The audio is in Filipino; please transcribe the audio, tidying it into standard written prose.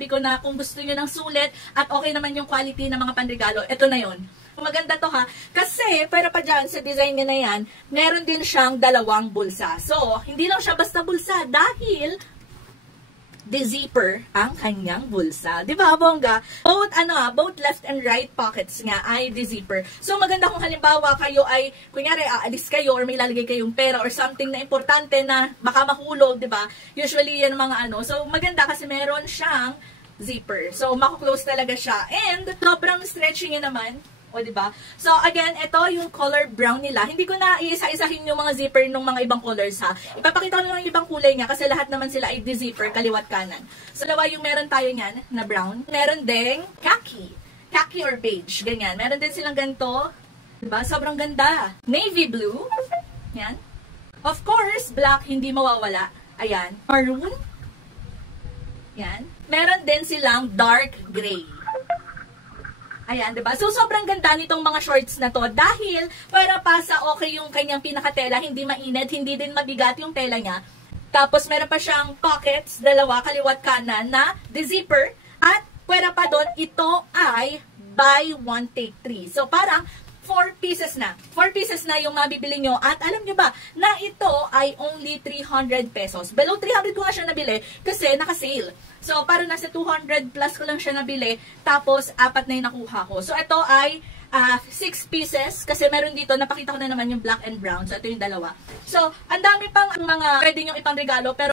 sinabi ko na kung gusto nyo ng sulit at okay naman yung quality ng mga panregalo, ito na yon. Maganda to ha. Kasi, pero pa dyan, sa design niya na yan, meron din siyang dalawang bulsa. So, hindi lang siya basta bulsa dahil de-zipper ang kanyang bulsa. Di ba, bongga? Both left and right pockets nga ay de-zipper. So, maganda kung halimbawa kayo ay, kunyari, aalis kayo or may lalagay kayong pera or something na importante na baka mahulog, di ba? Usually, yan mga ano. So, maganda kasi meron siyang zipper. So, makuklose talaga siya. And, sobrang stretchy niya naman. O, diba? So, again, ito yung color brown nila. Hindi ko na iisa-isahin yung mga zipper ng mga ibang colors, ha. Ipapakita ko na yung ibang kulay nga kasi lahat naman sila ay de-zipper, kaliwat kanan. So, dalawa yung meron tayo niyan na brown. Meron ding khaki. Khaki or beige. Ganyan. Meron din silang ganito. Diba? Sobrang ganda. Navy blue. Yan. Of course, black, hindi mawawala. Ayan. Maroon. Yan. Meron din silang dark gray. Ayan, diba? So, sobrang ganda nitong mga shorts na to dahil para pa sa okay yung kanyang pinakatela, hindi mainit, hindi din mabigat yung tela niya. Tapos, meron pa siyang pockets, dalawa, kaliwat kanan na de-zipper. At, pwera pa doon, ito ay buy one, take three. So, parang 4 pieces na. 4 pieces na yung mabibili nyo. At alam nyo ba, na ito ay only 300 pesos. Below 300 ko nga siya nabili kasi naka-sale. So, parang nasa 200 plus ko lang siya nabili. Tapos, 4 na yung nakuha ko. So, ito ay 6 pieces. Kasi meron dito, napakita ko na naman yung black and brown. So, ito yung dalawa. So, ang dami pang mga pwede nyo ipang regalo. Pero,